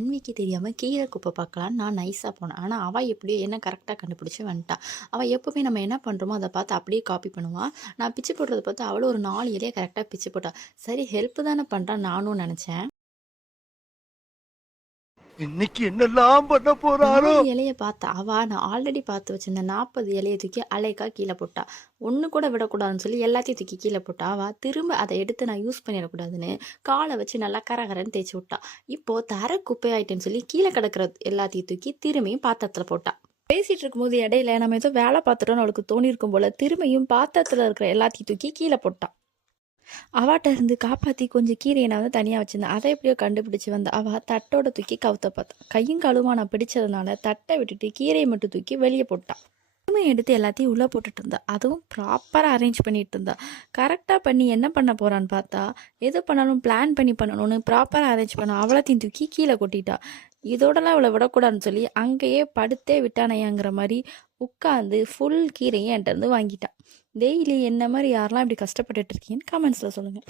அன்விக்கு தெரியாமல் கீரை குப்பை பார்க்கலான்னு நான் நைஸாக போனேன். ஆனால் அவள் எப்படியோ என்ன கரெக்டாக கண்டுபிடிச்சி வந்துட்டா. அவள் எப்போவுமே நம்ம என்ன பண்ணுறோமோ அதை பார்த்து அப்படியே காப்பி பண்ணுவாள். நான் பிச்சு போடுறத பார்த்து அவளும் ஒரு 4 இலையை கரெக்டாக பிச்சு போட்டா. சரி ஹெல்ப் தானே பண்ணுறான்னு நானும் நினச்சேன். இன்னைக்கு என்னெல்லாம் பண்ண போறாரோ. 4 இலையை பார்த்தா நான் ஆல்ரெடி பார்த்து வச்சிருந்த 40 இலையை தூக்கி அலைக்கா கீழே போட்டா. ஒன்று கூட விடக்கூடாதுன்னு சொல்லி எல்லாத்தையும் தூக்கி கீழே போட்டா. திரும்ப அதை எடுத்து நான் யூஸ் பண்ணிடக்கூடாதுன்னு காலை வச்சு நல்லா கரகரன்னு தேய்ச்சி விட்டா. இப்போது தர குப்பையாயிட்டேன்னு சொல்லி கீழே கிடக்கிற எல்லாத்தையும் தூக்கி திரும்பியும் பாத்திரத்தில் போட்டா. பேசிகிட்டு இருக்கும்போது இடையில நம்ம ஏதோ வேலை பார்த்துட்டோன்னு அவளுக்கு தோணியிருக்கும் போல் திரும்பியும் பாத்திரத்தில் இருக்கிற எல்லாத்தையும் தூக்கி கீழே போட்டா. அவாட்ட இருந்து காப்பாற்றி கொஞ்சம் கீரையை நான் வந்து தனியாக வச்சுருந்தேன். அதை எப்படியோ கண்டுபிடிச்சி வந்து அவள் தட்டோட தூக்கி கவுத்த பார்த்தா. கையும் கழுவா நான் பிடிச்சதுனால தட்டை விட்டுட்டு கீரையை மட்டும் தூக்கி வெளியே போட்டான். திரும்ப எடுத்து எல்லாத்தையும் உள்ளே போட்டுட்டு இருந்தா. அதுவும் ப்ராப்பராக அரேஞ்ச் பண்ணிட்டு இருந்தா. கரெக்டாக பண்ணி என்ன பண்ண போகிறான்னு பார்த்தா, எது பண்ணாலும் பிளான் பண்ணி பண்ணணும்னு ப்ராப்பராக அரேஞ்ச் பண்ண அவ்வளோத்தையும் தூக்கி கீழே கொட்டிட்டா. இதோடலாம் அவளை விடக்கூடாதுன்னு சொல்லி அங்கேயே படுத்தே விட்டானையாங்கிற மாதிரி உட்காந்து ஃபுல் கீரையும் என்கிட்ட இருந்து வாங்கிட்டான். டெய்லி என்ன மாதிரி யாரெல்லாம் இப்படி கஷ்டப்பட்டுட்டு இருக்கீங்கன்னு கமெண்ட்ஸில் சொல்லுங்கள்.